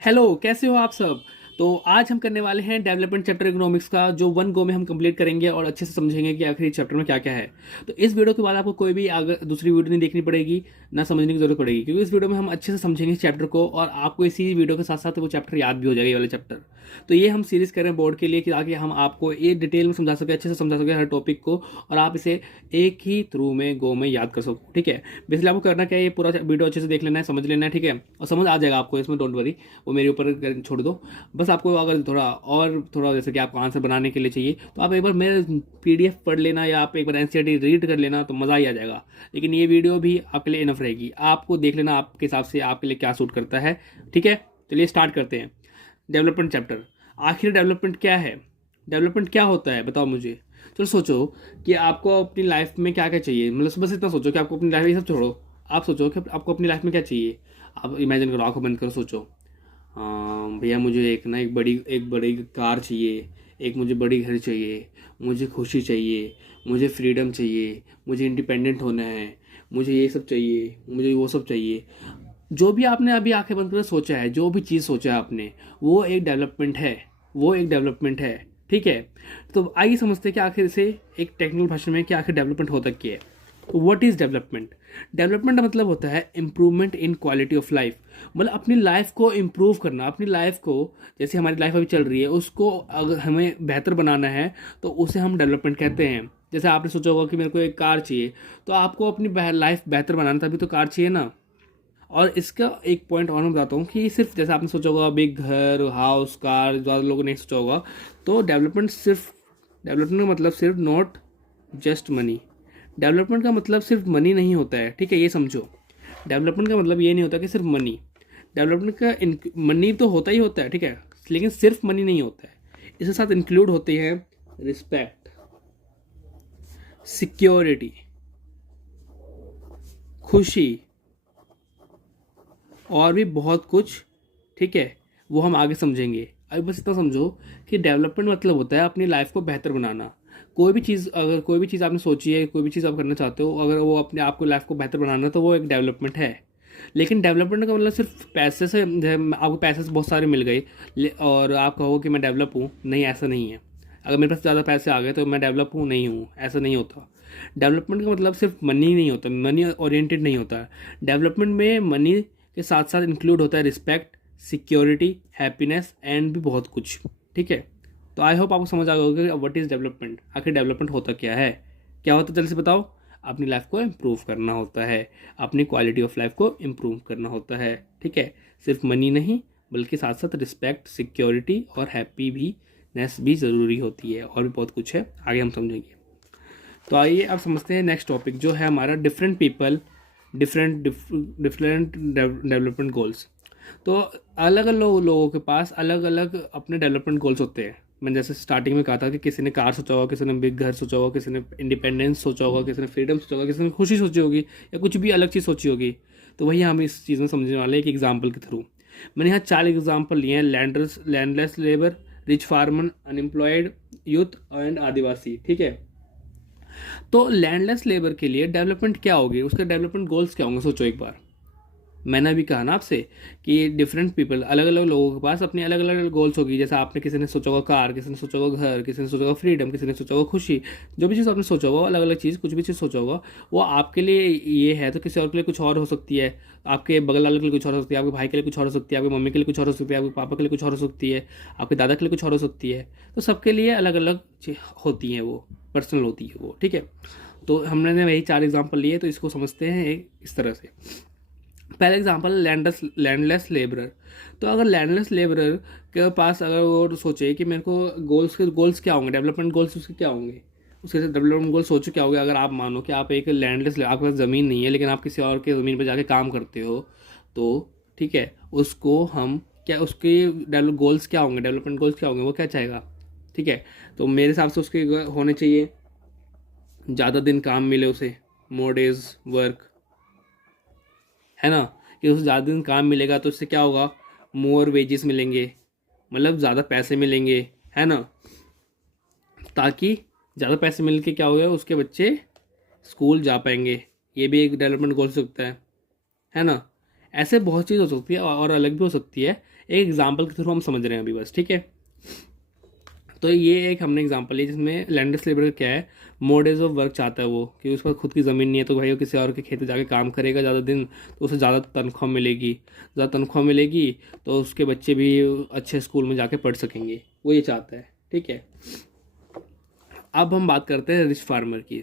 Hello, कैसे हो आप सब। तो आज हम करने वाले हैं डेवलपमेंट चैप्टर इकोनॉमिक्स का, जो वन गो में हम कंप्लीट करेंगे और अच्छे से समझेंगे कि आखिर इस चैप्टर में क्या क्या है। तो इस वीडियो के बाद आपको कोई भी अगर दूसरी वीडियो नहीं देखनी पड़ेगी, ना समझने की जरूरत पड़ेगी, क्योंकि इस वीडियो में हम अच्छे से समझेंगे इस चैप्टर को और आपको इसी वीडियो के साथ साथ वो चैप्टर याद भी हो जाएगा, ये वाले चैप्टर। तो ये हम सीरीज करें बोर्ड के लिए कि आगे हम आपको ये डिटेल में समझा सके, अच्छे से समझा सके हर टॉपिक को, और आप इसे एक ही थ्रू में गो में याद कर सको। ठीक है, बेसिकली आपको करना क्या है, ये पूरा वीडियो अच्छे से देख लेना है, समझ लेना है। ठीक है, और समझ आ जाएगा आपको इसमें, डोंट वरी, वो मेरे ऊपर छोड़ दो। बस आपको अगर थोड़ा जैसे कि आपको आंसर बनाने के लिए चाहिए तो आप एक बार मेरे पीडीएफ पढ़ लेना, या आप एक बार एनसीईआरटी रीड कर लेना, तो मज़ा ही आ जाएगा। लेकिन ये वीडियो भी आपके लिए इनफ रहेगी, आपको देख लेना आपके हिसाब से आपके लिए क्या सूट करता है। ठीक है, चलिए स्टार्ट करते हैं। Development chapter. आखिर डेवलपमेंट क्या है, डेवलपमेंट क्या होता है, बताओ मुझे। चलो सोचो कि आपको अपनी लाइफ में क्या क्या चाहिए, मतलब बस इतना सोचो कि आपको अपनी लाइफ, ये सब छोड़ो, आप सोचो कि आपको अपनी लाइफ में क्या चाहिए। आप इमेजिन करो, आंखों बंद करो, सोचो। हाँ भैया, मुझे एक बड़ी कार चाहिए, एक मुझे बड़ी घर चाहिए, मुझे खुशी चाहिए, मुझे फ्रीडम चाहिए, मुझे इंडिपेंडेंट होना है, मुझे ये सब चाहिए, मुझे वो सब चाहिए। जो भी आपने अभी आंखें बंद कर सोचा है, जो भी चीज़ सोचा है आपने, वो एक डेवलपमेंट है, वो एक डेवलपमेंट है। ठीक है, तो आइए समझते हैं कि आखिर से एक टेक्निकल भाषा में कि आखिर डेवलपमेंट होता क्या है। तो व्हाट इज़ डेवलपमेंट। डेवलपमेंट का मतलब होता है improvement in quality of life, मतलब अपनी लाइफ को इम्प्रूव करना, अपनी लाइफ को, जैसे हमारी लाइफ अभी चल रही है उसको अगर हमें बेहतर बनाना है तो उसे हम डेवलपमेंट कहते हैं। जैसे आपने सोचा होगा कि मेरे को एक कार चाहिए, तो आपको अपनी लाइफ बेहतर बनाना तभी तो कार चाहिए ना। और इसका एक पॉइंट और मैं बताता हूँ कि सिर्फ जैसे आपने सोचा होगा बिग घर, हाउस, कार, ज़्यादा लोगों ने सोचा होगा, तो डेवलपमेंट का मतलब सिर्फ नॉट जस्ट मनी। डेवलपमेंट का मतलब सिर्फ मनी नहीं होता है, ठीक है, ये समझो। डेवलपमेंट का मतलब ये नहीं होता कि सिर्फ मनी। डेवलपमेंट का मनी तो होता ही होता है, ठीक है, लेकिन सिर्फ मनी नहीं होता है। इसके साथ इंक्लूड होते हैं रिस्पेक्ट, सिक्योरिटी, खुशी, और भी बहुत कुछ। ठीक है, वो हम आगे समझेंगे। अभी बस इतना समझो कि डेवलपमेंट मतलब होता है अपनी लाइफ को बेहतर बनाना। कोई भी चीज़ आपने सोची है, कोई भी चीज़ आप करना चाहते हो, अगर वो अपने आपको लाइफ को बेहतर बनाना है, तो वो एक डेवलपमेंट है। लेकिन डेवलपमेंट का मतलब सिर्फ पैसे से, आपको पैसे से बहुत सारे मिल गए और आप कहो कि मैं डेवलप हूँ, नहीं, ऐसा नहीं है। अगर मेरे पास ज़्यादा पैसे आ गए तो मैं डेवलप हूँ, नहीं हूँ, ऐसा नहीं होता। डेवलपमेंट का मतलब सिर्फ मनी नहीं होता, मनी ओरिएंटेड नहीं होता। डेवलपमेंट में मनी के साथ साथ इंक्लूड होता है रिस्पेक्ट, सिक्योरिटी, हैप्पीनेस एंड भी बहुत कुछ। ठीक है, तो आई होप आपको समझ आ गया होगा कि व्हाट इज़ डेवलपमेंट, आखिर डेवलपमेंट होता क्या है। क्या होता है जल्दी से बताओ। अपनी लाइफ को इम्प्रूव करना होता है, अपनी क्वालिटी ऑफ लाइफ को इम्प्रूव करना होता है। ठीक है, सिर्फ मनी नहीं, बल्कि साथ साथ रिस्पेक्ट, सिक्योरिटी और हैप्पी भी नेस भी ज़रूरी होती है, और भी बहुत कुछ है, आगे हम समझेंगे। तो आइए अब समझते हैं नेक्स्ट टॉपिक, जो है हमारा different people, different development goals. तो अलग अलग लोगों के पास अलग अलग अपने डेवलपमेंट गोल्स होते हैं। मैंने जैसे स्टार्टिंग में कहा था कि किसी ने कार सोचा होगा, किसी ने बिग घर सोचा होगा, किसी ने इंडिपेंडेंस सोचा होगा, किसी ने फ्रीडम सोचा होगा, किसी ने खुशी सोची होगी, या कुछ भी अलग चीज़ सोची होगी। तो वही हम इस चीज़ में समझने वाले हैं एक एग्जाम्पल के थ्रू। मैंने यहाँ 4 एग्जाम्पल लिए हैं: landless labour, rich farmer, unemployed youth and Adivasi. ठीक है, तो लैंडलेस लेबर के लिए डेवलपमेंट क्या होगी, उसके डेवलपमेंट गोल्स क्या होंगे, सोचो एक बार। मैंने अभी कहा ना आपसे कि डिफरेंट पीपल, अलग अलग लोगों के पास अपनी अलग अलग गोल्स होगी। जैसे आपने, किसी ने सोचा होगा कार, किसी ने सोचा होगा घर, किसी ने सोचा होगा फ्रीडम, किसी ने सोचा होगा खुशी। जो भी चीज़ आपने सोचा होगा, अलग अलग चीज़, कुछ भी चीज़ सोचा होगा, वो आपके लिए ये है, तो किसी और के लिए कुछ और हो सकती है। आपके बगल वाले के लिए कुछ और हो सकती है, आपके भाई के लिए कुछ और हो सकती है, आपकी मम्मी के लिए कुछ और हो सकती है, आपके पापा के लिए कुछ और हो सकती है, आपके दादा के लिए कुछ और हो सकती है। तो सबके लिए अलग अलग होती हैं, वो पर्सनल होती है वो। ठीक है, तो हमने वही 4 एग्जाम्पल लिए, तो इसको समझते हैं इस तरह से। पहला एग्जांपल, लैंडलेस लेबरर। तो अगर लैंडलेस लेबरर के पास अगर वो सोचे कि मेरे को गोल्स क्या होंगे, डेवलपमेंट गोल्स उसके क्या होंगे, उसके डेवलपमेंट गोल सोचो क्या होगा। अगर आप मानो कि आप एक आपके पास ज़मीन नहीं है, लेकिन आप किसी और के ज़मीन पर जाके काम करते हो, तो ठीक है, उसको हम क्या, उसके डेवलप गोल्स क्या होंगे, डेवलपमेंट गोल्स क्या होंगे, वो क्या चाहेगा। ठीक है, तो मेरे हिसाब से उसके होने चाहिए ज़्यादा दिन काम मिले उसे, मोर डेज वर्क, है ना, कि उसे ज़्यादा दिन काम मिलेगा तो उससे क्या होगा, मोर वेजेस मिलेंगे, मतलब ज़्यादा पैसे मिलेंगे, है ना। ताकि ज़्यादा पैसे मिल के क्या होगा, उसके बच्चे स्कूल जा पाएंगे। ये भी एक डेवलपमेंट गोल हो सकता है ना। ऐसे बहुत चीज़ हो सकती है और अलग भी हो सकती है। एक एग्जाम्पल के थ्रू हम समझ रहे हैं अभी बस, ठीक है। तो ये एक हमने एग्जांपल लिया जिसमें लैंडलेस लेबर का क्या है, मोर डेज ऑफ वर्क चाहता है वो, कि उसके पास खुद की ज़मीन नहीं है तो भाई वो किसी और के खेत में जाके काम करेगा ज़्यादा दिन, तो उसे ज़्यादा तनख्वाह मिलेगी, ज़्यादा तनख्वाह मिलेगी तो उसके बच्चे भी अच्छे स्कूल में जाके पढ़ सकेंगे, वो ये चाहता है, ठीक है। अब हम बात करते हैं रिच फार्मर की।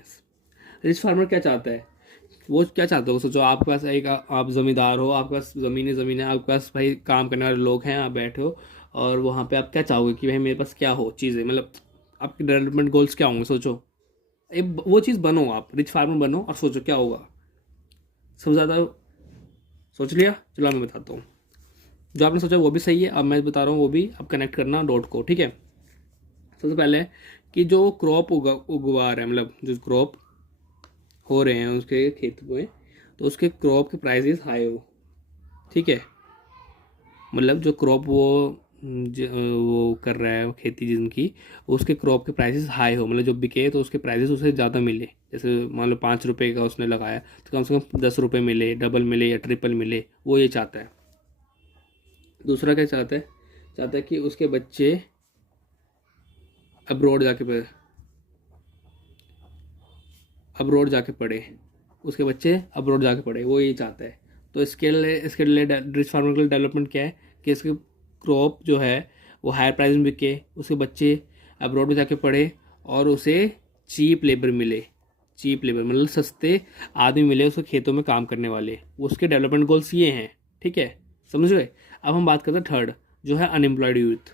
रिच फार्मर क्या चाहता है, वो क्या चाहते हो, सोचो आपके पास एक आप ज़मींदार हो, आपके पास ज़मीन है, आपके पास भाई काम करने वाले लोग हैं, आप बैठे हो और वहाँ पे आप क्या चाहोगे कि भाई मेरे पास क्या हो चीज़ें, मतलब आपके डेवलपमेंट गोल्स क्या होंगे, सोचो एक वो चीज़ बनो, आप रिच फार्मर बनो और सोचो क्या होगा। सबसे ज़्यादा सोच लिया, चलो मैं बताता हूँ। जो आपने सोचा वो भी सही है, अब मैं बता रहा हूँ वो भी अब कनेक्ट करना डॉट को, ठीक है। सबसे पहले कि जो क्रॉप उगवा रहा है, मतलब जो क्रॉप हो रहे हैं उसके खेत में, तो उसके क्रॉप के प्राइसेस हाई हो, ठीक है। मतलब जो क्रॉप वो कर रहा है खेती जिनकी, उसके क्रॉप के प्राइसेस हाई हो, मतलब जो बिके तो उसके प्राइसेस उसे ज़्यादा मिले। जैसे मान लो 5 रुपये का उसने लगाया तो कम से कम 10 रुपये मिले, डबल मिले या ट्रिपल मिले, वो ये चाहता है। दूसरा क्या चाहता है, चाहता है कि उसके बच्चे अब्रॉड जाके पढ़े, उसके बच्चे अब्रॉड जाके पढ़े, वो ये चाहता है। तो इसके लिए रिच फार्मर के लिए डेवलपमेंट क्या है कि इसके क्रॉप जो है वो हायर प्राइस में बिके, उसके बच्चे अब्रॉड में जाके पढ़े और उसे चीप लेबर मिले। चीप लेबर मतलब सस्ते आदमी मिले उसके खेतों में काम करने वाले, उसके डेवलपमेंट गोल्स ये हैं, ठीक है, समझ रहे। अब हम बात करते हैं थर्ड, जो है अनएम्प्लॉयड यूथ।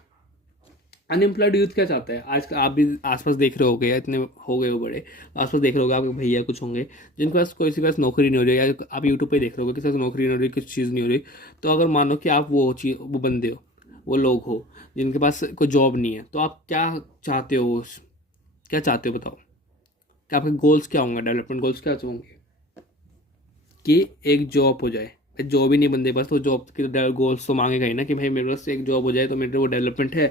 अनएम्प्लॉयड यूथ क्या चाहता है, आज आप भी आसपास देख रहे होगे या इतने हो गए हो बड़े, आसपास देख रहे होगे आपके भैया कुछ होंगे जिनके पास किसी के पास नौकरी नहीं हो रही है, या आप यूट्यूब पे देख रहे होगे किसी के पास नौकरी नहीं हो रही, कुछ चीज़ नहीं हो रही। तो अगर मानो कि आप वो बंदे हो, वो लोग हो जिनके पास कोई जॉब नहीं है, तो आप क्या चाहते हो, क्या चाहते हो बताओ, कि आपके गोल्स क्या होंगे, डेवलपमेंट गोल्स क्या होंगे। कि एक जॉब हो जाए, जॉब ही नहीं बंदे पास तो जॉब के गोल्स तो मांगेगा ही ना, कि भाई मेरे पास एक जॉब हो जाए तो मेरे वो डेवलपमेंट है,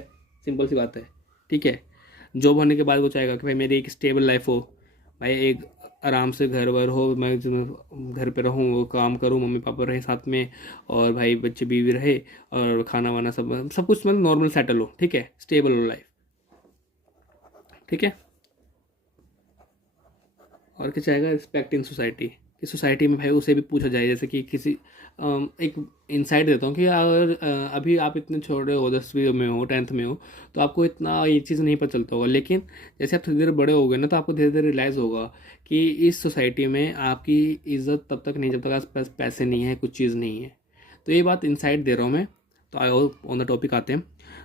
सिंपल सी बात है, ठीक है। जॉब होने के बाद वो चाहेगा कि भाई मेरी एक स्टेबल लाइफ हो, भाई एक आराम से घर वर हो, मैं घर पे रहूँ, वो काम करूँ, मम्मी पापा रहे साथ में, और भाई बच्चे बीवी रहे, और खाना वाना सब सब कुछ मतलब नॉर्मल सेटल हो, ठीक है, स्टेबल हो लाइफ, ठीक है। और क्या चाहेगा, रिस्पेक्ट इन सोसाइटी, कि सोसाइटी में भाई उसे भी पूछा जाए, जैसे कि किसी एक इंसाइट देता हूँ कि अगर अभी आप इतने छोटे हो, 10वीं में हो, 10th में हो, तो आपको इतना ये चीज़ नहीं पता चलता होगा, लेकिन जैसे आप धीरे धीरे बड़े हो गए ना, तो आपको धीरे धीरे रियलाइज़ होगा कि इस सोसाइटी में आपकी इज्जत तब तक नहीं जब तक आपके पास पैसे नहीं है, कुछ चीज़ नहीं है। तो ये बात इंसाइट दे रहा हूँ मैं। तो आई ऑन द टॉपिक आते हैं।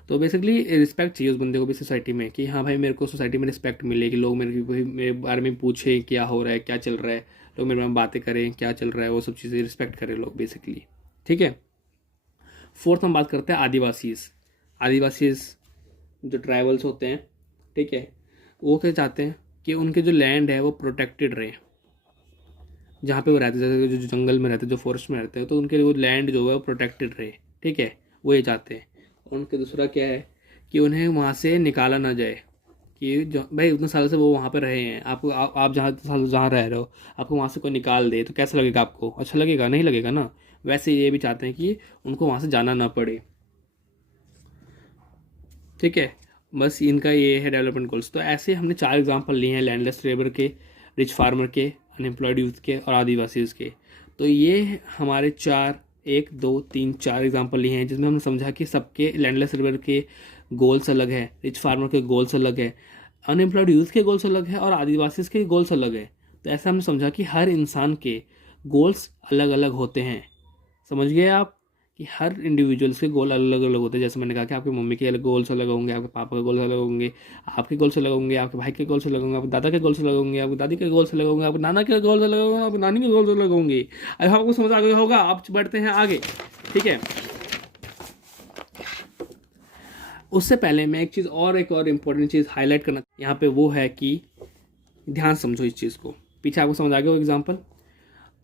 तो बेसिकली रिस्पेक्ट चाहिए उस बंदे को भी सोसाइटी में, कि हाँ भाई मेरे को सोसाइटी में रिस्पेक्ट मिले, कि लोग मेरे बारे में पूछे क्या हो रहा है, क्या चल रहा है, लोग मेरे बारे में बातें करें क्या चल रहा है, वो सब चीज़ें रिस्पेक्ट करें लोग बेसिकली, ठीक है। फोर्थ हम बात करते हैं आदिवासीज। आदिवासीज जो ट्राइबल्स होते हैं, ठीक है, वो क्या चाहते हैं कि उनके जो लैंड है वो प्रोटेक्टेड रहे, जहाँ पे वो रहते हैं, जैसे जो जंगल में रहते हैं, जो फॉरेस्ट में रहते हैं, तो उनके वो लैंड जो है वो प्रोटेक्टेड रहे, ठीक है, वो ये चाहते हैं। और उनके दूसरा क्या है कि उन्हें वहाँ से निकाला ना जाए, कि भाई उतने साल से वो वहाँ पर रहे हैं, आपको आप जहाँ साल जहाँ रह रहे हो, आपको वहाँ से कोई निकाल दे तो कैसा लगेगा, आपको अच्छा लगेगा, नहीं लगेगा ना। वैसे ये भी चाहते हैं कि उनको वहाँ से जाना ना पड़े, ठीक है। बस इनका ये है डेवलपमेंट गोल्स। तो ऐसे हमने 4 एग्जांपल लिए हैं, लैंडलेस लेबर के, रिच फार्मर के, अनएम्प्लॉयड यूथ के और आदिवासीज के। तो ये हमारे 4 एग्जांपल लिए हैं, जिसमें हमने समझा कि सबके लैंडलेस लेबर के गोल्स अलग है, रिच फार्मर के गोल्स अलग है, अनएम्प्लॉयड यूथ के गोल्स अलग है और आदिवासीज के गोल्स अलग है। तो ऐसा हमने समझा कि हर इंसान के गोल्स अलग अलग होते हैं। समझ गए आप, कि हर इंडिविजुअल्स के गोल अलग अलग होते हैं। जैसे मैंने कहा कि आपकी मम्मी के अलग गोल्स अलग होंगे, आपके पापा के गोल्स अलग होंगे, आपके गोल्स अलग होंगे, आपके भाई के गोल्स अलग होंगे, आपके दादा के गोल्स अलग होंगे, आपकी दादी के गोल्स अलग होंगे, आपके नाना के गोल्स अलग होंगे, आपकी नानी के गोल्स अलग होंगे। अब आपको समझ आ गया होगा। आप बढ़ते हैं आगे, ठीक है। उससे पहले मैं एक और इम्पोर्टेंट चीज़ हाईलाइट करना यहाँ पे, वो है कि ध्यान समझो इस चीज़ को। पीछे आपको समझ आ गया वो एग्जाम्पल।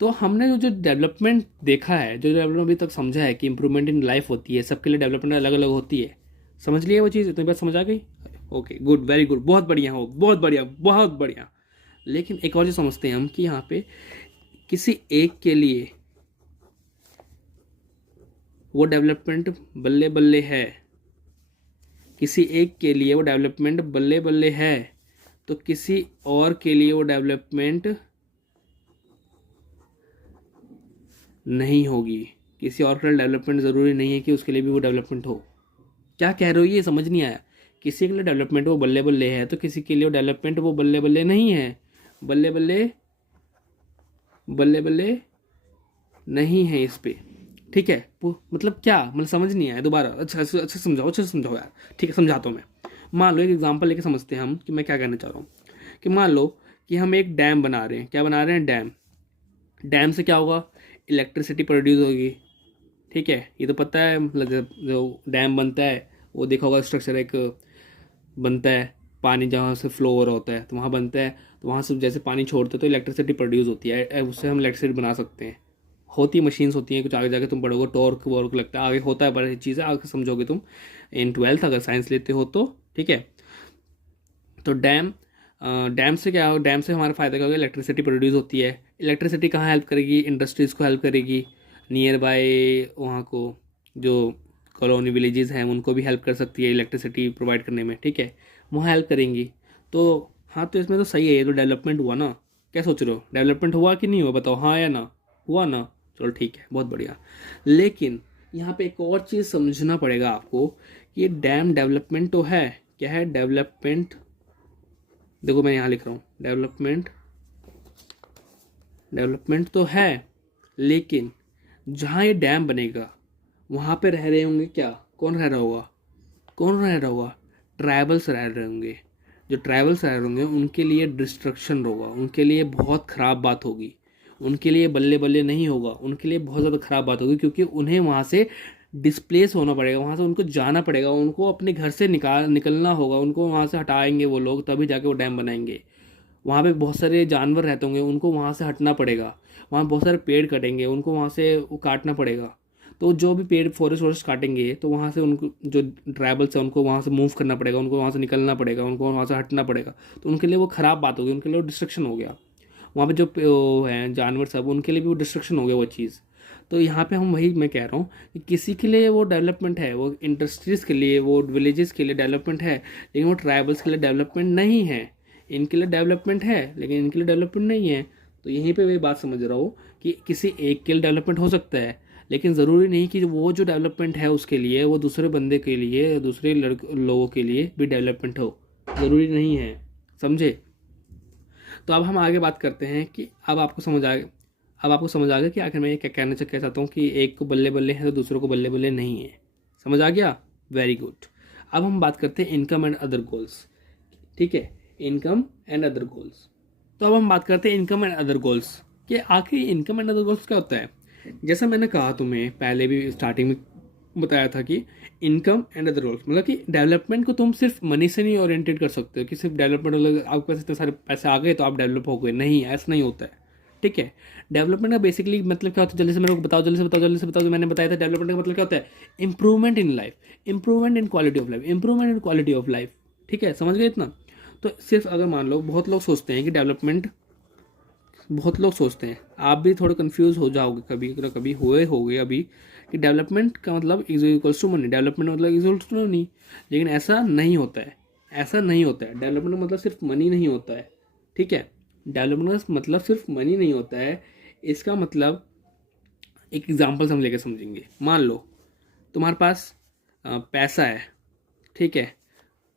तो हमने जो डेवलपमेंट देखा है, जो डेवलपमेंट अभी तक समझा है कि इंप्रूवमेंट इन लाइफ होती है, सबके लिए डेवलपमेंट अलग अलग होती है। समझ लिया वो चीज़, इतनी बात समझ आ गई। ओके, गुड, वेरी गुड, बहुत बढ़िया हो, बहुत बढ़िया, बहुत बढ़िया। लेकिन एक और चीज़ समझते हैं हम कि यहाँ पे किसी एक के लिए वो डेवलपमेंट बल्ले बल्ले है, किसी एक के लिए वो डेवलपमेंट बल्ले बल्ले है, तो किसी और के लिए वो डेवलपमेंट नहीं होगी। किसी और का डेवलपमेंट ज़रूरी नहीं है कि उसके लिए भी वो डेवलपमेंट हो। क्या कह रहे हो ये समझ नहीं आया। किसी के लिए डेवलपमेंट वो बल्ले बल्ले है, तो किसी के लिए वो डेवलपमेंट वो बल्ले बल्ले नहीं है। बल्ले बल्ले बल्ले बल्ले नहीं है इस पे। ठीक है, मतलब क्या, मतलब समझ नहीं आया, दोबारा अच्छा समझाओ यार। ठीक है, समझाता हूँ मैं। मान लो एक एग्जांपल लेके समझते हैं हम कि मैं क्या कहना चाह रहा हूँ। कि मान लो कि हम एक डैम बना रहे हैं। क्या बना रहे हैं? डैम। डैम से क्या होगा? इलेक्ट्रिसिटी प्रोड्यूस होगी। ठीक है, ये तो पता है। मतलब जो डैम बनता है वो देखा होगा, स्ट्रक्चर एक बनता है, पानी जहाँ से फ्लो हो रहा होता है तो वहाँ बनता है, तो वहाँ से जैसे पानी छोड़ते हैं तो इलेक्ट्रिसिटी प्रोड्यूस होती है, उससे हम इलेक्ट्रिसिटी बना सकते हैं। होती मशीन्स होती हैं कुछ, आगे जाके तुम पढ़ोगे, टॉर्क वॉर्क लगता है, आगे होता है, बड़ी चीज़ें आगे समझोगे तुम इन 12th अगर साइंस लेते हो तो। ठीक है, तो डैम से क्या हो? डैम से हमारा फ़ायदा क्या होगा? इलेक्ट्रिसिटी प्रोड्यूस होती है। इलेक्ट्रिसिटी कहाँ हेल्प करेगी? इंडस्ट्रीज़ को हेल्प करेगी, नियर बाय वहाँ को जो कॉलोनी विलेजेस हैं उनको भी हेल्प कर सकती है इलेक्ट्रिसिटी प्रोवाइड करने में। ठीक है, वहाँ हेल्प करेंगी। तो हाँ, तो इसमें तो सही है, ये तो डेवलपमेंट हुआ ना। क्या सोच रहे हो, डेवलपमेंट हुआ कि नहीं हुआ? बताओ, हाँ या ना? हुआ ना? चलो ठीक है, बहुत बढ़िया। लेकिन यहाँ पे एक और चीज़ समझना पड़ेगा आपको कि ये डैम डेवलपमेंट तो है। क्या है? डेवलपमेंट। देखो मैं यहाँ लिख रहा हूँ डेवलपमेंट। डेवलपमेंट तो है, लेकिन जहाँ ये डैम बनेगा वहाँ पे रह रहे होंगे क्या? कौन रह रहा होगा? कौन रह रहा होगा? ट्राइबल्स रह रहे होंगे। जो ट्राइबल्स रह रहे होंगे उनके लिए डिस्ट्रक्शन होगा, उनके लिए बहुत ख़राब बात होगी। उनके लिए बल्ले बल्ले नहीं होगा, उनके लिए बहुत ज़्यादा ख़राब बात होगी, क्योंकि उन्हें वहाँ से डिस्प्लेस होना पड़ेगा, वहाँ से उनको जाना पड़ेगा, उनको अपने घर से निकलना होगा, उनको वहाँ से हटाएंगे वो लोग, तभी जाके वो डैम बनाएंगे। वहाँ पे बहुत सारे जानवर रहते होंगे, उनको वहाँ से हटना पड़ेगा। वहाँ बहुत सारे पेड़ कटेंगे, उनको वहाँ से वो काटना पड़ेगा। तो जो भी पेड़ फॉरेस्ट वॉरेस्ट काटेंगे तो वहाँ से उनको जो ट्राइबल्स है उनको वहाँ से मूव करना पड़ेगा, उनको वहाँ से निकलना पड़ेगा, उनको वहाँ से हटना पड़ेगा। तो उनके लिए वो ख़राब बात होगी, उनके लिए वो डिस्ट्रक्शन हो गया। वहाँ पे जो वो हैं जानवर सब, उनके लिए भी वो डिस्ट्रक्शन हो गया वो चीज़। तो यहाँ पे हम वही मैं कह रहा हूँ कि किसी के लिए वो डेवलपमेंट है, वो इंडस्ट्रीज़ के लिए, वो विलेजेस के लिए डेवलपमेंट है, लेकिन वो ट्राइबल्स के लिए डेवलपमेंट नहीं है। इनके लिए डेवलपमेंट है लेकिन इनके लिए डेवलपमेंट नहीं है। तो यहीं पे मैं बात समझ रहा हूँ कि किसी एक के लिए डेवलपमेंट हो सकता है, लेकिन ज़रूरी नहीं कि वो जो डेवलपमेंट है उसके लिए, वो दूसरे बंदे के लिए, दूसरे लोगों के लिए भी डेवलपमेंट हो। ज़रूरी नहीं है, समझे? तो अब हम आगे बात करते हैं कि अब आपको समझ आ गया कि आखिर मैं ये क्या क्या चाहता हूँ कि एक को बल्ले बल्ले है तो दूसरों को बल्ले बल्ले नहीं है। समझ आ गया? Very good. अब हम बात करते हैं इनकम एंड अदर गोल्स। ठीक है, इनकम एंड अदर गोल्स। तो अब हम बात करते हैं इनकम एंड अदर गोल्स कि आखिर इनकम एंड अदर गोल्स क्या होता है। जैसा मैंने कहा तुम्हें पहले भी स्टार्टिंग में बताया था कि इनकम एंड अदर गोल्स मतलब कि डेवलपमेंट को तुम सिर्फ मनी से नहीं ओरिएंटेड कर सकते हो कि सिर्फ डेवलपमेंट मतलब आपके पास इतने सारे पैसे आ गए तो आप डेवलप हो गए। नहीं, ऐसा नहीं होता है। ठीक है, डेवलपमेंट का बेसिकली मतलब क्या होता है? जल्दी से मेरे को बताओ, जल्दी से बताओ। जो मैंने बताया था डेवलपमेंट का मतलब क्या होता है? Improvement in life, improvement in quality of life, improvement in quality of life. ठीक है, समझ गए इतना? तो सिर्फ अगर मान लो बहुत लोग सोचते हैं कि डेवलपमेंट, बहुत लोग सोचते हैं, आप भी थोड़े कंफ्यूज हो जाओगे कभी ना कभी, हुए होगे अभी, कि डेवलपमेंट का मतलब is equals to money, development मतलब इज इक्वल्स टू मनी। लेकिन ऐसा नहीं होता है, ऐसा नहीं होता है। डेवलपमेंट का मतलब सिर्फ मनी नहीं होता है। ठीक है, डेवलपमेंट का मतलब सिर्फ मनी नहीं होता है। इसका मतलब एक एग्जाम्पल से हम लेकर समझेंगे। मान लो तुम्हारे पास पैसा है, ठीक है,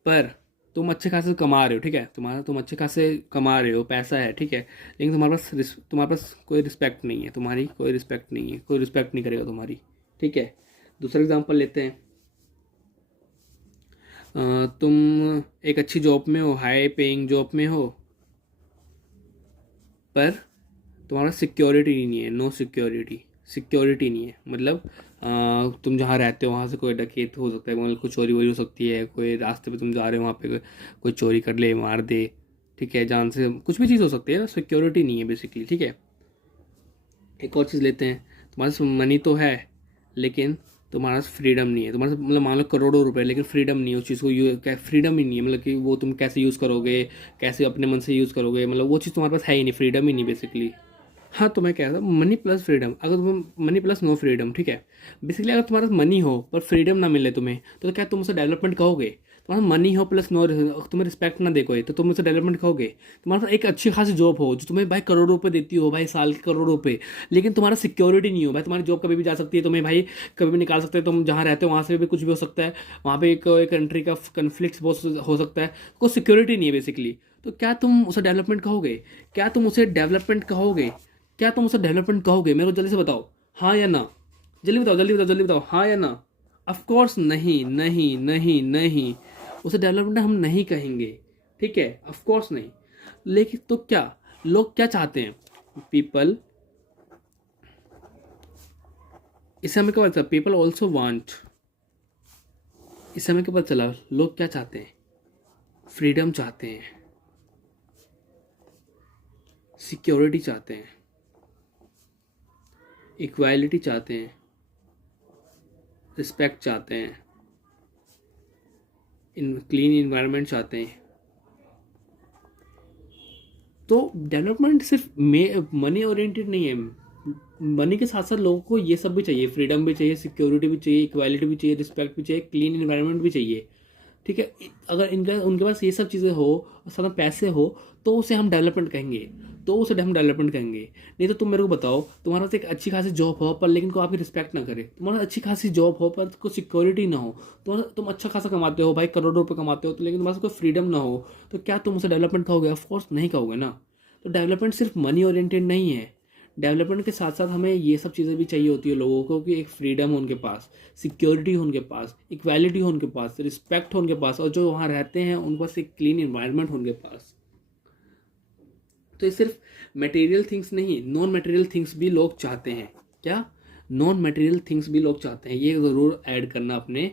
पर तुम अच्छे खासे कमा रहे हो। ठीक है, तुम अच्छे खासे कमा रहे हो, पैसा है, ठीक है, लेकिन तुम्हारे पास कोई रिस्पेक्ट नहीं है, तुम्हारी कोई रिस्पेक्ट नहीं है, कोई रिस्पेक्ट नहीं करेगा तुम्हारी। ठीक है, दूसरा एग्जांपल लेते हैं। तुम एक अच्छी जॉब में हो, हाई पेइंग जॉब में हो, पर तुम्हारा सिक्योरिटी नहीं है, नो सिक्योरिटी, सिक्योरिटी नहीं है। मतलब तुम जहाँ रहते हो वहाँ से कोई डकैत हो सकता है, मतलब कोई चोरी वोरी हो सकती है, कोई रास्ते पे तुम जा रहे हो वहाँ पे कोई चोरी कर ले, मार दे। ठीक है, जान से कुछ भी चीज़ हो सकती है, सिक्योरिटी नहीं है बेसिकली। ठीक है, एक और चीज़ लेते हैं। तुम्हारे पास मनी तो है लेकिन तुम्हारे पास फ्रीडम नहीं है। तुम्हारे पास मतलब मान लो करोड़ों रुपए, लेकिन फ्रीडम नहीं है उस चीज़ को फ्रीडम ही नहीं है, मतलब कि वो तुम कैसे यूज़ करोगे, कैसे अपने मन से यूज़ करोगे, मतलब वो चीज़ तुम्हारे पास है ही नहीं, फ्रीडम ही नहीं बेसिकली। हाँ, तो मैं कह रहा था मनी प्लस फ्रीडम, अगर तुम मनी प्लस नो फ्रीडम, ठीक है। बेसिकली अगर तुम्हारा मनी हो पर फ्रीडम ना मिले तुम्हें, तो क्या तुम उसे डेवलपमेंट कहोगे? तुम्हारा मनी हो प्लस नो, तुम्हें रिस्पेक्ट ना दे कोई, तो तुम उसे डेवलपमेंट कहोगे? तुम्हारे पास एक अच्छी खासी जॉब हो जो तुम्हें भाई करोड़ों रुपए देती हो, भाई साल के करोड़ों रुपए, लेकिन तुम्हारा सिक्योरिटी नहीं हो भाई, तुम्हारी जॉब कभी भी जा सकती है, तुम्हें भाई कभी भी निकाल सकते हैं, तुम जहाँ रहते हो वहाँ से भी कुछ भी हो सकता है, वहाँ पे एक कंट्री का कन्फ्लिक्ट बहुत हो सकता है, कोई सिक्योरिटी नहीं है बेसिकली। तो क्या तुम उसे डेवलपमेंट कहोगे? क्या तुम उसे डेवलपमेंट कहोगे? क्या तुम उसे डेवलपमेंट कहोगे? मेरे को जल्दी से बताओ, हाँ या ना? जल्दी बताओ, जल्दी बताओ, जल्दी बताओ, हाँ या ना? ऑफ कोर्स नहीं, नहीं, नहीं, नहीं। उसे डेवलपमेंट हम नहीं कहेंगे, ठीक है, ऑफ कोर्स नहीं। लेकिन तो क्या लोग क्या चाहते हैं? पीपल, इससे हमें क्या पता चला? पीपल ऑल्सो वांट, इससे हमें क्या पता चला लोग क्या चाहते हैं? फ्रीडम चाहते हैं, सिक्योरिटी चाहते हैं, इक्वालिटी चाहते हैं, रिस्पेक्ट चाहते हैं, क्लीन इन्वायरमेंट चाहते हैं। तो डेवलपमेंट सिर्फ मनी ओरिएंटेड नहीं है। मनी के साथ साथ लोगों को ये सब भी चाहिए, फ्रीडम भी चाहिए, सिक्योरिटी भी चाहिए, इक्वालिटी भी चाहिए, रिस्पेक्ट भी चाहिए, क्लीन इन्वायरमेंट भी चाहिए, ठीक है। अगर इनका उनके पास ये सब चीज़ें हो और साथ में पैसे हो, तो उसे हम डेवलपमेंट कहेंगे, तो उसे हम डेवलपमेंट कहेंगे। नहीं तो तुम मेरे को बताओ, तुम्हारे पास एक अच्छी खासी जॉब हो पर लेकिन कोई आपकी रिस्पेक्ट ना करे, तुम्हारा अच्छी खासी जॉब हो पर कोई सिक्योरिटी ना हो, तुम अच्छा खासा कमाते हो भाई, करोड़ों रुपए कमाते हो, तो लेकिन तुम्हारे पास कोई फ्रीडम ना हो, तो क्या तुम उसे डेवलपमेंट कहोगे? ऑफकोर्स नहीं कहोगे ना। तो डेवलपमेंट सिर्फ मनी ओरिएंटेड नहीं है। डेवलपमेंट के साथ साथ हमें ये सब चीज़ें भी चाहिए होती है लोगों को, कि एक फ्रीडम हो उनके पास, सिक्योरिटी हो उनके पास, इक्वालिटी हो उनके पास, रिस्पेक्ट हो उनके पास, और जो वहाँ रहते हैं उनके पास एक क्लीन इन्वायरमेंट हो उनके पास। तो ये सिर्फ मटेरियल थिंग्स नहीं, नॉन मटेरियल थिंग्स भी लोग चाहते हैं। क्या? नॉन मटेरियल थिंग्स भी लोग चाहते हैं। ये ज़रूर ऐड करना अपने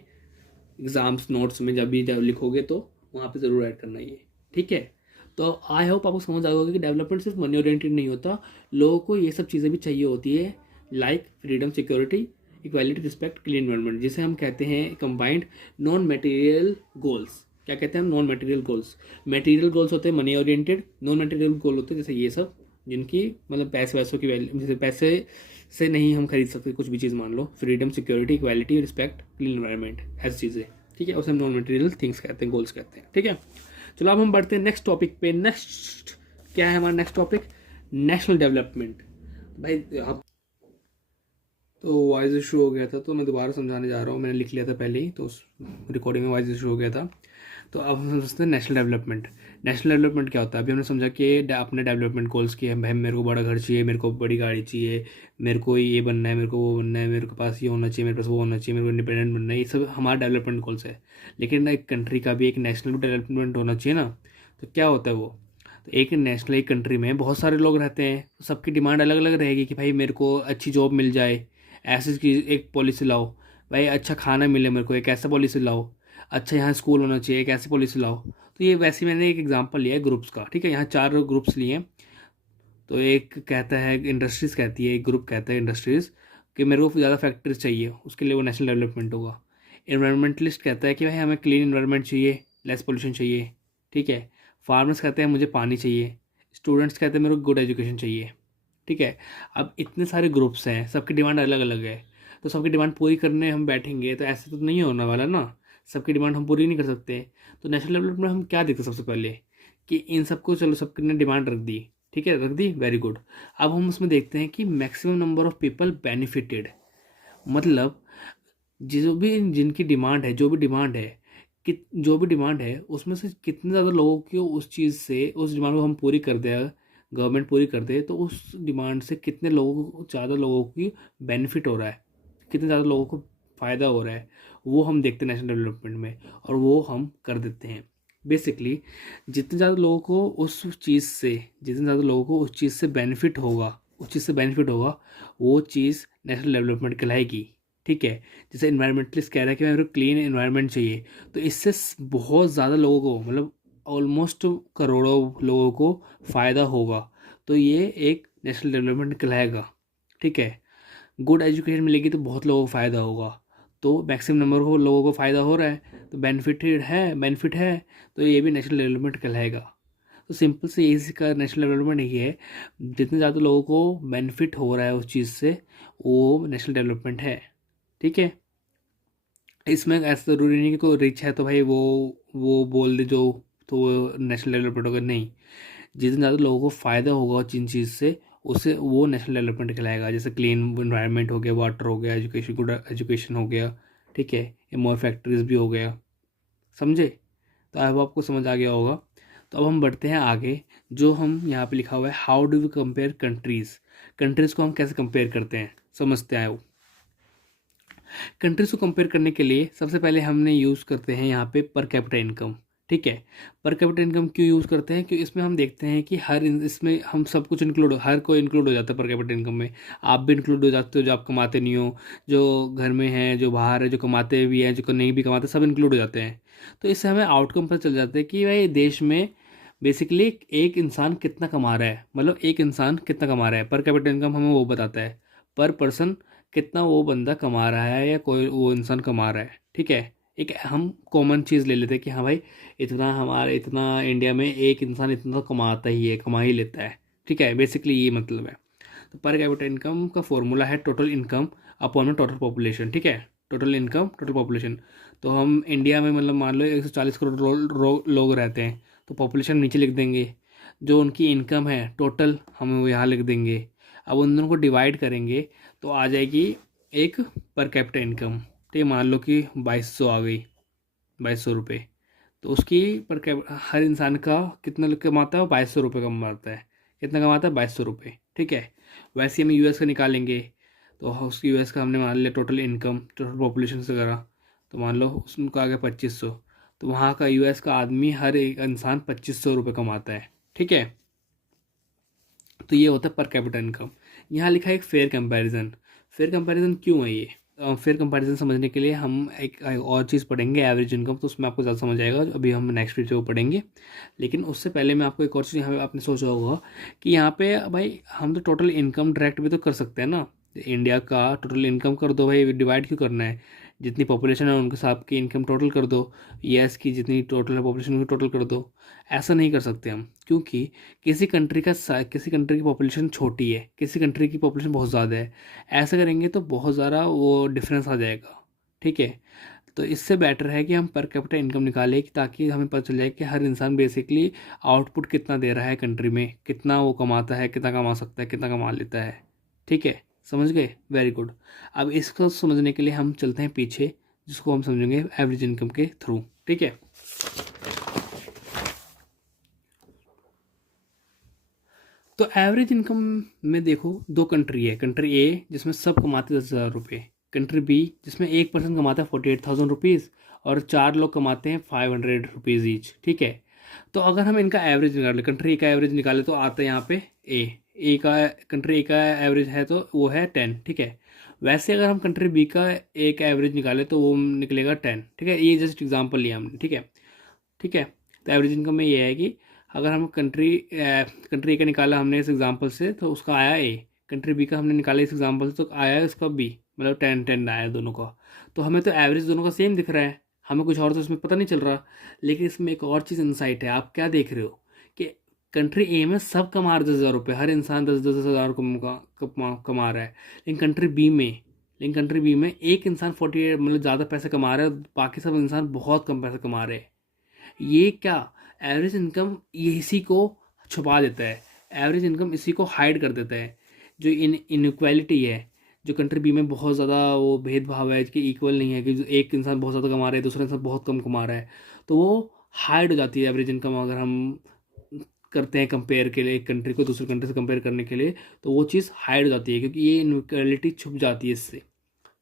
एग्जाम्स नोट्स में, जब लिखोगे तो वहाँ पे ज़रूर ऐड करना ये, ठीक है। तो आई होप आपको समझ आ होगा कि डेवलपमेंट सिर्फ मनी ओरिएंटेड नहीं होता, लोगों को ये सब चीज़ें भी चाहिए होती है, like freedom, security, equality, respect, clean environment, जिसे हम कहते हैं कंबाइंड नॉन मटेरियल गोल्स। क्या कहते हैं हम? Non material goals. Material goals होते हैं मनी ओरिएंटेड, नॉन मटेरियल गोल होते हैं जैसे ये सब, जिनकी मतलब पैसे वैसों की वैल्यू, जैसे पैसे से नहीं हम खरीद सकते कुछ भी चीज़, मान लो freedom, security, equality, respect, clean environment, ऐसी चीज़ें, ठीक है, उसे हम नॉन मटेरियल थिंग्स कहते हैं, गोल्स कहते हैं, ठीक है। चलो अब हम बढ़ते हैं नेक्स्ट टॉपिक पे। नेक्स्ट क्या है हमारा नेक्स्ट टॉपिक? National development. भाई आप, तो वॉइस इशू हो गया था, तो मैं दोबारा समझाने जा रहा हूँ, मैंने लिख लिया था पहले ही, तो उस रिकॉर्डिंग में वॉइस इशू हो गया था। तो अब हम समझते हैं नेशनल डेवलपमेंट। नेशनल डेवलपमेंट क्या होता है? अभी हमने समझा कि अपने डेवलपमेंट गोल्स की है, भाई मेरे को बड़ा घर चाहिए, मेरे को बड़ी गाड़ी चाहिए, मेरे को ये बनना है, मेरे को वो बनना है, मेरे को पास ये होना चाहिए, मेरे पास वो होना चाहिए, मेरे को इंडिपेंडेंट बनना है, ये सब हमारा डेवलपमेंट गोल्स है। लेकिन एक कंट्री का भी एक नेशनल डेवलपमेंट होना चाहिए ना। तो क्या होता है वो? तो एक नेशनल, एक कंट्री में बहुत सारे लोग रहते हैं, तो सबकी डिमांड अलग अलग रहेगी कि भाई मेरे को अच्छी जॉब मिल जाए, ऐसी चीज़ एक पॉलिसी लाओ। भाई अच्छा खाना मिले मेरे को, एक ऐसा पॉलिसी लाओ। अच्छा यहाँ स्कूल होना चाहिए, एक ऐसी पॉलिसी लाओ। तो ये वैसे मैंने एक एग्जांपल लिया है ग्रुप्स का, ठीक है, यहाँ 4 ग्रुप्स लिए हैं। तो एक कहता है, इंडस्ट्रीज़ कहती है, एक ग्रुप कहता है इंडस्ट्रीज़ कि मेरे को ज़्यादा फैक्ट्रीज चाहिए, उसके लिए वो नेशनल डेवलपमेंट होगा। इन्वायरमेंटलिस्ट कहता है कि भाई हमें क्लीन इन्वायरमेंट चाहिए, लेस पोल्यूशन चाहिए, ठीक है। फार्मर्स कहते हैं मुझे पानी चाहिए। स्टूडेंट्स कहते हैं मेरे को गुड एजुकेशन चाहिए, ठीक है। अब इतने सारे ग्रुप्स हैं, सबकी डिमांड अलग अलग है, तो सबकी डिमांड पूरी करने हम बैठेंगे तो ऐसे तो नहीं होने वाला ना, सबकी डिमांड हम पूरी नहीं कर सकते। तो नेशनल डेवलपमेंट हम क्या देखते हैं सबसे पहले, कि इन सबको, चलो सबकी ने डिमांड रख दी, ठीक है, रख दी, वेरी गुड। अब हम उसमें देखते हैं कि maximum number of people benefited, मतलब जो भी जिनकी डिमांड है, जो भी डिमांड है, कि जो भी डिमांड है उसमें से कितने ज़्यादा लोगों को उस चीज़ से, उस डिमांड को हम पूरी कर दें, गवर्नमेंट पूरी कर दे, तो उस डिमांड से कितने लोगों को, ज़्यादा लोगों की बेनिफिट हो रहा है, कितने ज़्यादा लोगों को फ़ायदा हो रहा है, वो हम देखते हैं नेशनल डेवलपमेंट में, और वो हम कर देते हैं। बेसिकली जितने ज़्यादा लोगों को उस चीज़ से, जितने ज़्यादा लोगों को उस चीज़ से बेनिफिट होगा, उस चीज़ से बेनिफिट होगा, वो चीज़ नेशनल डेवलपमेंट कहलाएगी, ठीक है। जैसे इन्वायरमेंटलिस्ट कह रहा है कि मेरे को क्लीन इन्वायरमेंट चाहिए, तो इससे बहुत ज़्यादा लोगों को, मतलब ऑलमोस्ट करोड़ों लोगों को फ़ायदा होगा, तो ये एक नेशनल डेवलपमेंट कहलाएगा, ठीक है। गुड एजुकेशन मिलेगी तो बहुत लोगों को फ़ायदा होगा, तो मैक्सिमम नंबर को लोगों को फ़ायदा हो रहा है, तो बेनिफिट है, तो ये भी नेशनल डेवलपमेंट कहलाएगा। तो सिंपल से यही इसका नेशनल डेवलपमेंट यही है, जितने ज़्यादा लोगों को बेनिफिट हो रहा है उस चीज़ से वो नेशनल डेवलपमेंट है। ठीक है, इसमें ऐसा ज़रूरी नहीं कि कोई रिच है तो भाई वो बोल दे जो, तो वो नेशनल डेवलपमेंट होगा, नहीं। जितने ज़्यादा लोगों को फ़ायदा होगा जिन चीज़ से, उससे वो नेशनल डेवलपमेंट कहलाएगा। जैसे क्लीन इन्वायरमेंट हो गया, वाटर हो गया, एजुकेशन, गुड एजुकेशन हो गया, ठीक है, ये मोर फैक्ट्रीज भी हो गया, समझे। तो अब आपको समझ आ गया होगा। तो अब हम बढ़ते हैं आगे। जो हम यहाँ पे लिखा हुआ है, how do we compare countries, countries को हम कैसे कंपेयर करते हैं, समझते हैं वो। कंट्रीज को कंपेयर करने के लिए सबसे पहले हमने यूज़ करते हैं यहाँ पे पर कैपिटा इनकम। ठीक है, पर कैपिटा इनकम क्यों यूज़ करते हैं, क्योंकि इसमें हम देखते हैं कि इसमें हम सब कुछ इंक्लूड, हर कोई इंक्लूड हो जाता है पर कैपिटा इनकम में। आप भी इंक्लूड हो जाते हो जो आप कमाते नहीं हो, जो घर में हैं, जो बाहर है, जो कमाते भी हैं, जो नहीं भी कमाते, सब इंक्लूड हो जाते हैं। तो इससे हमें आउटकम पता चल जाता है कि भाई देश में बेसिकली एक इंसान कितना कमा रहा है, मतलब एक इंसान कितना कमा रहा है। पर कैपिटा इनकम हमें वो बताता है, पर पर्सन कितना वो बंदा कमा रहा है या कोई वो इंसान कमा रहा है। ठीक है, एक हम कॉमन चीज़ ले लेते हैं कि हाँ भाई इतना इंडिया में एक इंसान इतना तो कमाता ही है, कमा ही लेता है। ठीक है, बेसिकली ये मतलब है। तो पर कैपिटा इनकम का फॉर्मूला है टोटल इनकम अपॉन में टोटल पॉपुलेशन। ठीक है, टोटल इनकम टोटल पॉपुलेशन। तो हम इंडिया में मतलब मान लो 140 करोड़ लोग रहते हैं, तो पॉपुलेशन नीचे लिख देंगे, जो उनकी इनकम है टोटल हम वो यहाँ लिख देंगे। अब उन दोनों को डिवाइड करेंगे तो आ जाएगी एक पर कैपिटा इनकम। ठीक है, मान लो कि 2200 आ गई, 2200 रुपये। तो उसकी पर कैप हर इंसान का कितना कमाता है, 2200 रुपये कमाता है। कितना कमाता है, 2200 रुपये। ठीक है, वैसे ही हम यूएस का निकालेंगे, तो उसकी यूएस का हमने मान लिया टोटल इनकम टोटल पॉपुलेशन से करा, तो मान लो उसका आ गया 2500। तो वहाँ का यूएस का आदमी हर एक इंसान 2500 रुपये कमाता है। ठीक है, तो ये होता है पर कैपिटा इनकम। यहाँ लिखा है एक फेयर कंपैरिजन। फेयर कंपैरिजन क्यों है ये, फेयर कंपैरिजन समझने के लिए हम एक और चीज़ पढ़ेंगे, एवरेज इनकम। तो उसमें आपको ज़्यादा समझ आएगा, अभी हम नेक्स्ट वीडियो को पढ़ेंगे। लेकिन उससे पहले मैं आपको एक और चीज़, यहाँ पे आपने सोचा होगा कि यहाँ पे भाई हम तो टोटल इनकम डायरेक्ट भी तो कर सकते हैं ना। इंडिया का टोटल इनकम कर दो भाई, डिवाइड क्यों करना है, जितनी पॉपुलेशन है उनके हिसाब की इनकम टोटल कर दो, यूएस की जितनी टोटल है पॉपुलेशन उनकी टोटल कर दो। ऐसा नहीं कर सकते हम, क्योंकि किसी कंट्री की पॉपुलेशन छोटी है, किसी कंट्री की पॉपुलेशन बहुत ज़्यादा है। ऐसा करेंगे तो बहुत ज़्यादा वो डिफरेंस आ जाएगा। ठीक है, तो इससे बेटर है कि हम पर कैपिटा इनकम निकालें, ताकि हमें पता चल जाए कि हर इंसान बेसिकली आउटपुट कितना दे रहा है कंट्री में, कितना वो कमाता है, कितना कमा सकता है, कितना कमा लेता है। ठीक है, समझ गए, वेरी गुड। अब इसको समझने के लिए हम चलते हैं पीछे, जिसको हम समझेंगे एवरेज इनकम के थ्रू। ठीक है, तो एवरेज इनकम में देखो दो कंट्री है, कंट्री ए जिसमें सब कमाते 10,000 रुपये, कंट्री बी जिसमें एक पर्सन कमाता है 48,000 रुपीज़ और चार लोग कमाते हैं 500 रुपीज़ ईच। ठीक है, तो अगर हम इनका एवरेज निकालें, कंट्री ए का एवरेज निकाले तो आता है यहाँ पे ए का, कंट्री ए का एवरेज है तो वो है 10। ठीक है, वैसे अगर हम कंट्री बी का एक एवरेज निकाले तो वो निकलेगा 10। ठीक है, ये जस्ट एग्जांपल लिया हमने। ठीक है, ठीक है, तो एवरेज इनकम में ये है कि अगर हम कंट्री ए का निकाला हमने इस एग्जांपल से तो उसका आया ए, कंट्री बी का हमने निकाला इस एग्जांपल से तो आया उसका बी, मतलब 10-10 आया दोनों का। तो हमें तो एवरेज दोनों का सेम दिख रहा है, हमें कुछ और तो इसमें पता नहीं चल रहा। लेकिन इसमें एक और चीज़ इंसाइट है, आप क्या देख रहे हो कि कंट्री ए में सब कमा रहे 10,000 रुपये, हर इंसान 10-10 हज़ार कमा रहा है। लेकिन कंट्री बी में एक इंसान 48 मतलब ज़्यादा पैसे कमा रहा है, बाकी सब इंसान बहुत कम पैसे कमा रहे हैं। ये क्या, एवरेज इनकम ये इसी को छुपा देता है, एवरेज इनकम इसी को हाइड कर देता है। जो इनइक्वालिटी है, जो कंट्री बी में बहुत ज़्यादा वो भेदभाव है कि इक्वल नहीं है, कि जो एक इंसान बहुत ज़्यादा कमा रहा है दूसरा इंसान बहुत कम कमा रहा है, तो वो हाइड हो जाती है एवरेज इनकम। अगर हम करते हैं कंपेयर के लिए एक कंट्री को दूसरी कंट्री से कंपेयर करने के लिए, तो वो चीज़ हाइड हो जाती है, क्योंकि ये इनइक्वालिटी छुप जाती है इससे।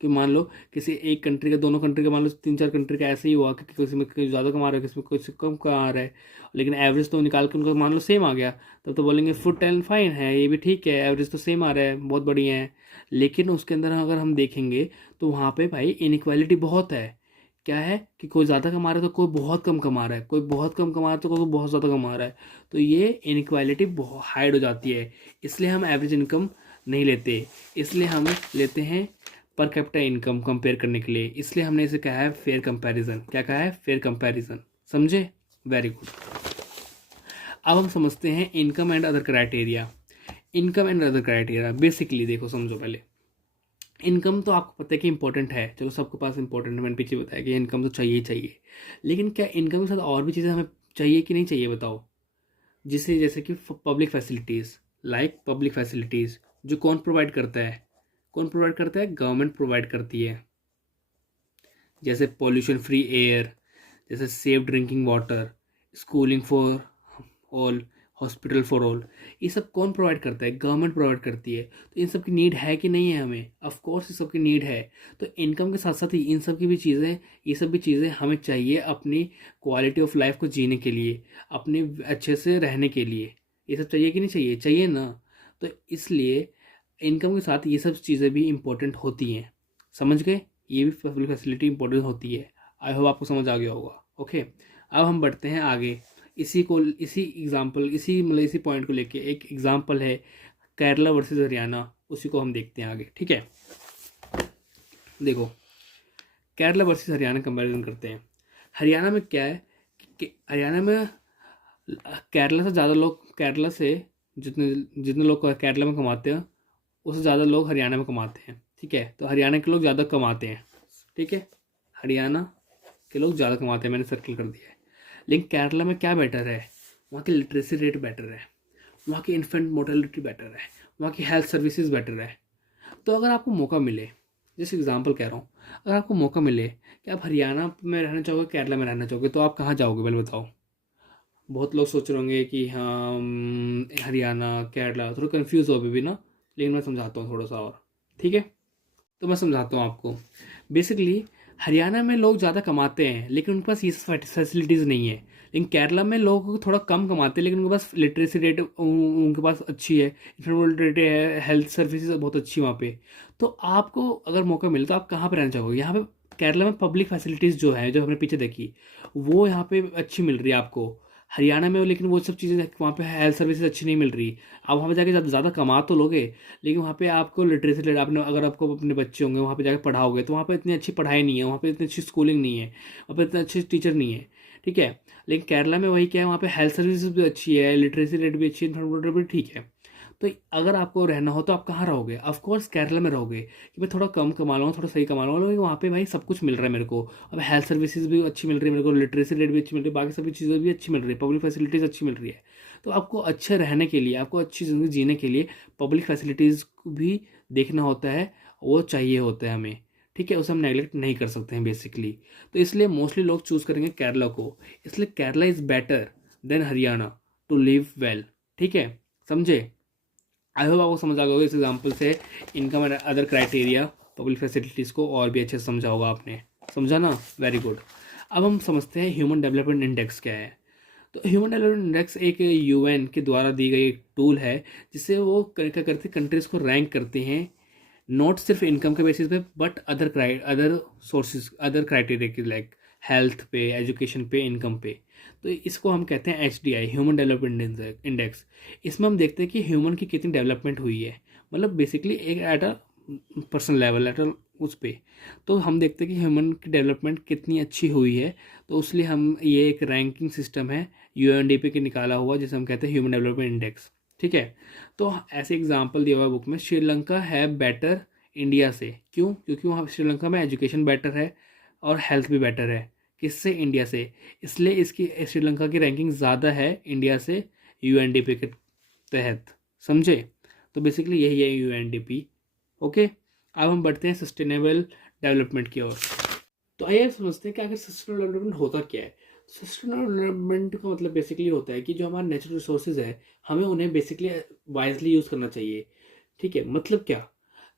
कि मान लो किसी एक कंट्री का, दोनों कंट्री का, मान लो 3-4 कंट्री का ऐसे ही हुआ कि किसी में कोई ज़्यादा कमा रहा है, किसी में कुछ कम कमा रहा है, लेकिन एवरेज तो निकाल के उनका मान लो सेम आ गया, तब तो बोलेंगे फुट एंड फाइन है, ये भी ठीक है, एवरेज तो सेम आ रहा है, बहुत बढ़िया है। लेकिन उसके अंदर अगर हम देखेंगे तो वहाँ पे भाई इनइक्वालिटी बहुत है। क्या है कि कोई ज़्यादा कमा रहा है तो कोई बहुत कम कमा रहा है, कोई बहुत कम कमा रहा है तो कोई बहुत ज़्यादा कमा रहा है। तो ये इनइक्वालिटी बहुत हाइड हो जाती है, इसलिए हम एवरेज इनकम नहीं लेते, इसलिए हम लेते हैं पर कैपिटा इनकम कंपेयर करने के लिए। इसलिए हमने इसे कहा है फेयर कंपैरिजन। क्या कहा है, फेयर कंपैरिजन, समझे, वेरी गुड। अब हम समझते हैं income and other criteria. Income and other criteria basically देखो, समझो पहले। इनकम तो आपको पता है कि इंपॉर्टेंट है, चलो सबके पास इंपॉर्टेंट है, मैंने पीछे बताया कि इनकम तो चाहिए ही चाहिए। लेकिन क्या इनकम के साथ और भी चीज़ें हमें चाहिए कि नहीं चाहिए, बताओ। जिससे जैसे कि public facilities, like public facilities जो कौन प्रोवाइड करता है? कौन प्रोवाइड करता है? गवर्नमेंट प्रोवाइड करती है। जैसे पॉल्यूशन फ्री एयर, जैसे safe drinking water, schooling for all, hospital for all, ये सब कौन प्रोवाइड करता है? गवर्नमेंट प्रोवाइड करती है। तो इन सब की नीड है कि नहीं है हमें? ऑफ कोर्स ये सब की नीड है। तो इनकम के साथ साथ ही इन सब की भी चीज़ें, ये सब भी चीज़ें हमें चाहिए अपनी क्वालिटी ऑफ लाइफ को जीने के लिए, अपने अच्छे से रहने के लिए। ये सब चाहिए कि नहीं चाहिए? चाहिए ना। तो इसलिए इनकम के साथ ये सब चीज़ें भी इम्पोर्टेंट होती हैं। समझ गए? ये भी पब्लिक फैसिलिटी इंपॉर्टेंट होती है। आई होप आपको समझ आ गया होगा। ओके, अब हम बढ़ते हैं आगे। इसी एग्जाम्पल, इसी पॉइंट को लेके एक एग्जाम्पल है केरला वर्सेस हरियाणा, उसी को हम देखते हैं आगे। ठीक है, देखो केरला वर्सेस हरियाणा कंपैरिजन करते हैं। हरियाणा में क्या है कि हरियाणा में केरला से ज़्यादा लोग, केरला से जितने जितने लोग केरला में कमाते हैं उससे ज़्यादा लोग हरियाणा में कमाते हैं। ठीक है, तो हरियाणा के लोग ज़्यादा कमाते हैं। ठीक है, हरियाणा के लोग ज़्यादा कमाते हैं, मैंने सर्कल कर दिया है। लेकिन केरला में क्या बेटर है? वहाँ की लिटरेसी रेट बेटर है, वहाँ की इन्फेंट मोर्टेलिटी बेटर है, वहाँ की हेल्थ सर्विसेज बेटर है। तो अगर आपको मौका मिले, जैसे एग्जांपल कह रहा हूँ, अगर आपको मौका मिले कि आप हरियाणा में रहना चाहोगे, केरला में रहना चाहोगे, तो आप कहाँ जाओगे पहले बताओ। बहुत लोग सोच रहे होंगे कि हाँ हरियाणा केरला, थोड़ा कन्फ्यूज़ हो अभी भी ना, लेकिन मैं समझाता हूँ थोड़ा सा और। ठीक है, तो मैं समझाता हूँ आपको। बेसिकली हरियाणा में लोग ज़्यादा कमाते हैं लेकिन उनके पास ये फैसिलिटीज़ नहीं है। लेकिन केरला में लोग थोड़ा कम कमाते हैं लेकिन उनके पास लिटरेसी रेट उनके पास अच्छी है, इन्फॉर्मेटिव रेट है, हेल्थ सर्विसेज बहुत अच्छी वहाँ पे। तो आपको अगर मौका मिले तो आप कहाँ पर रहना चाहोगे? यहाँ पे केरला में पब्लिक फैसिलिटीज़ जो है, जो हमने पीछे देखी, वो यहाँ पे अच्छी मिल रही है आपको। हरियाणा में लेकिन वो सब चीज़ें वहाँ पे हेल्थ सर्विसेज अच्छी नहीं मिल रही। आप वहाँ पे जाके ज़्यादा कमा तो लोगे लेकिन वहाँ पे आपको लिटरेसी रेट, आपने अगर आपको अपने बच्चे होंगे वहाँ पे जाकर पढ़ाओगे तो वहाँ पे इतनी अच्छी पढ़ाई नहीं है, वहाँ पे इतनी अच्छी स्कूलिंग नहीं है, वहाँ पे इतने अच्छे टीचर नहीं है। ठीक है, लेकिन केरला में वही क्या है, वहाँ पे हेल्थ सर्विसेज भी अच्छी है, लिटरेसी रेट भी अच्छी है, इन्फॉर्मेटिव भी ठीक है। तो अगर आपको रहना हो तो आप कहाँ रहोगे? ऑफ कोर्स केरला में रहोगे कि मैं थोड़ा कम कमा लूँगा, थोड़ा सही कमा लूँगा, लेकिन वहाँ पे भाई सब कुछ मिल रहा है मेरे को। अब हेल्थ सर्विसेज भी अच्छी मिल रही है मेरे को, लिटरेसी रेट भी अच्छी मिल रही है, बाकी सभी चीज़ें भी अच्छी मिल रही है, पब्लिक फैसिलिटीज़ अच्छी मिल रही है। तो आपको अच्छे रहने के लिए, आपको अच्छी ज़िंदगी जीने के लिए पब्लिक फैसिलिटीज़ भी देखना होता है, वो चाहिए होता है हमें। ठीक है, उसे हम नेगलेक्ट नहीं कर सकते हैं बेसिकली। तो इसलिए मोस्टली लोग चूज़ करेंगे केरला को। इसलिए Kerala is better than Haryana to live well. ठीक है, समझे? आई होप आपको समझ आ गया होगा इस एग्जाम्पल से। Income and other criteria, public facilities को और भी अच्छे से समझा होगा आपने। समझा ना? Very good. अब हम समझते हैं ह्यूमन डेवलपमेंट इंडेक्स क्या है। तो ह्यूमन डेवलपमेंट इंडेक्स एक यूएन के द्वारा दी गई एक टूल है जिससे वो क्या करते हैं, कंट्रीज़ को रैंक करते हैं, नॉट सिर्फ इनकम के बेसिस पे but other sources, other criteria की, लाइक हेल्थ पे, एजुकेशन पे, इनकम पे। तो इसको हम कहते हैं HDI, ह्यूमन डेवलपमेंट इंडेक्स। इसमें हम देखते हैं कि ह्यूमन की कितनी डेवलपमेंट हुई है, मतलब बेसिकली एक at a personal level, at a उस पे। तो हम देखते हैं कि ह्यूमन की डेवलपमेंट कितनी अच्छी हुई है। तो उसलिए हम, ये एक रैंकिंग सिस्टम है UNDP के निकाला हुआ, जिसे हम कहते हैं ह्यूमन डेवलपमेंट इंडेक्स। ठीक है, तो ऐसे एग्जाम्पल दिया हुआ बुक में, श्रीलंका है बेटर इंडिया से। क्यों? क्योंकि वहाँ श्रीलंका में एजुकेशन बेटर है और हेल्थ भी बेटर है। किससे? इंडिया से। इसलिए इसकी, श्रीलंका की रैंकिंग ज़्यादा है इंडिया से UNDP के तहत। समझे? तो बेसिकली यही है UNDP। ओके, अब हम बढ़ते हैं सस्टेनेबल डेवलपमेंट की ओर। तो आइए समझते हैं कि आखिर सस्टेनेबल डेवलपमेंट होता क्या है। सस्टेनेबल डेवलपमेंट का मतलब बेसिकली होता है कि जो हमारे नेचुरल रिसोर्सेज है, हमें उन्हें बेसिकली वाइजली यूज़ करना चाहिए। ठीक है, मतलब क्या?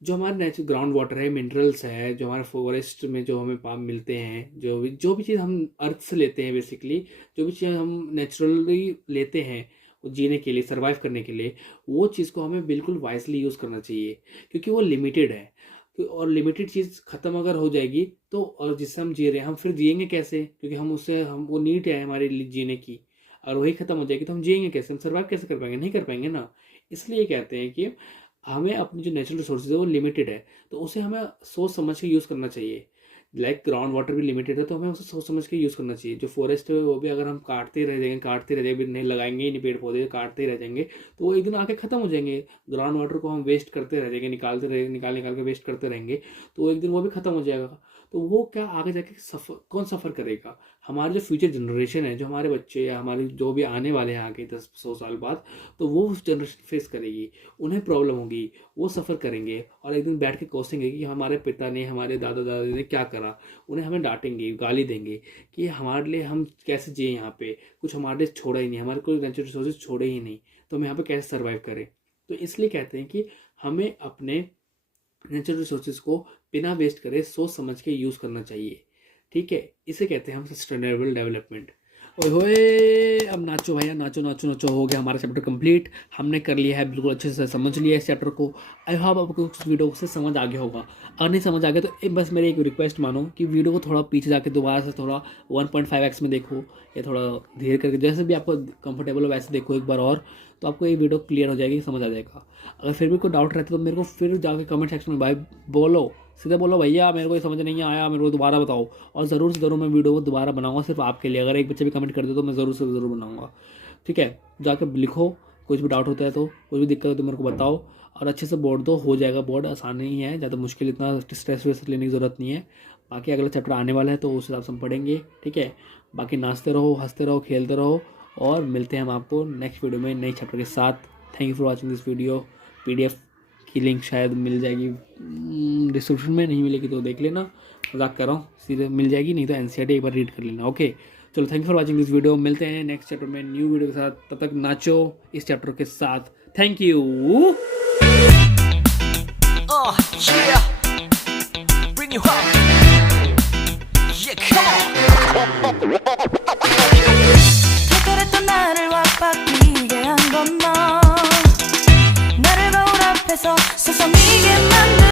जो हमारे नेचुरल ग्राउंड वाटर है, मिनरल्स है, जो हमारे फॉरेस्ट में जो हमें पाम मिलते हैं, जो भी चीज़ हम अर्थ से लेते हैं बेसिकली, जो भी चीज़ हम नेचुरली लेते हैं वो जीने के लिए, सर्वाइव करने के लिए, वो चीज़ को हमें बिल्कुल वाइजली यूज़ करना चाहिए क्योंकि वो लिमिटेड है। और लिमिटेड चीज़ ख़त्म अगर हो जाएगी तो, और जिससे हम जी रहे हैं, हम फिर जिएंगे कैसे? क्योंकि हम उससे, हम वो नीड है हमारे लिए जीने की, और वही ख़त्म हो जाएगी तो हम जिएंगे कैसे? हम सर्वाइव कैसे कर पाएंगे? नहीं कर पाएंगे ना। इसलिए कहते हैं कि हमें अपनी जो नेचुरल रिसोर्सेज है वो लिमिटेड है, तो उसे हमें सोच समझ के यूज़ करना चाहिए। लाइक ग्राउंड वाटर भी लिमिटेड है, तो हमें उसे सोच समझ के यूज़ करना चाहिए। जो फॉरेस्ट है वो भी अगर हम काटते रह जाएंगे, नहीं लगाएंगे ही नहीं पेड़ पौधे, काटते ही रह जाएंगे, तो वो एक दिन आके ख़त्म हो जाएंगे। ग्राउंड वाटर को हम वेस्ट करते रह जाएंगे, निकाल के वेस्ट करते रहेंगे, तो एक दिन वो भी ख़त्म हो जाएगा। तो वो क्या आगे जाके कौन सफ़र करेगा? हमारे जो फ्यूचर जनरेशन है, जो हमारे बच्चे या हमारे जो भी आने वाले हैं आगे 10-100 साल बाद, तो वो उस जनरेशन फेस करेगी, उन्हें प्रॉब्लम होगी, वो सफ़र करेंगे और एक दिन बैठ के कोसेंगे कि हमारे पिता ने, हमारे दादा दादी ने क्या करा। उन्हें हमें डांटेंगे, गाली देंगे कि हमारे लिए हम कैसे जिए, यहाँ पे कुछ हमारे लिए छोड़ा ही नहीं, हमारे कोई नेचुरल रिसोर्सेज छोड़े ही नहीं, तो हम यहाँ पे कैसे सर्वाइव करें। तो इसलिए कहते हैं कि हमें अपने नेचुरल रिसोर्सेज को बिना वेस्ट करे सोच समझ के यूज़ करना चाहिए। ठीक है, इसे कहते हैं हम सस्टेनेबल डेवलपमेंट। ओए होए, अब नाचो भैया, नाचो नाचो नाचो। हो गया हमारा चैप्टर कंप्लीट, हमने कर लिया है, बिल्कुल अच्छे से समझ लिया इस चैप्टर को। आई होप आपको उस वीडियो से समझ आ गया होगा। अगर नहीं समझ आ गया तो बस मेरी एक रिक्वेस्ट मानो कि वीडियो को थोड़ा पीछे जाके दोबारा से थोड़ा 1.5x में देखो, या थोड़ा धीरे करके, जैसे भी आपको कंफर्टेबल हो वैसे देखो एक बार और, तो आपको ये वीडियो क्लियर हो जाएगी, समझ आ जाएगा। अगर फिर भी कोई डाउट रहता है तो मेरे को फिर जाके कमेंट सेक्शन में भाई बोलो, सीधे बोलो भैया मेरे को ये समझ नहीं आया, मेरे को दोबारा बताओ। और ज़रूर से ज़रूर मैं वीडियो को दोबारा बनाऊंगा सिर्फ आपके लिए। अगर एक बच्चे भी कमेंट कर दे तो मैं ज़रूर से ज़रूर बनाऊंगा। ठीक है, जाकर लिखो, कुछ भी डाउट होता है तो, कुछ भी दिक्कत हो तो मेरे को बताओ, और अच्छे से बोर्ड दो, हो जाएगा। बोर्ड आसान ही है, ज़्यादा मुश्किल, इतना स्ट्रेस वेस लेने की ज़रूरत नहीं है। बाकी अगला चैप्टर आने वाला है तो उस हिसाब से हम पढ़ेंगे। ठीक है, बाकी नाचते रहो, हंसते रहो, खेलते रहो, और मिलते हैं हम आपको नेक्स्ट वीडियो में नए चैप्टर के साथ। Thank you for watching this video. PDF की लिंक शायद मिल जाएगी डिस्क्रिप्शन में, नहीं मिलेगी तो देख लेना, मजाक कर रहा हूँ, सीधे मिल जाएगी, नहीं तो NCERT एक बार रीड कर लेना। ओके चलो, thank you for watching this video. मिलते हैं नेक्स्ट चैप्टर में न्यू वीडियो के साथ, तब तक नाचो इस चैप्टर के साथ। Thank you. Yeah, bring you up. Yeah, come on.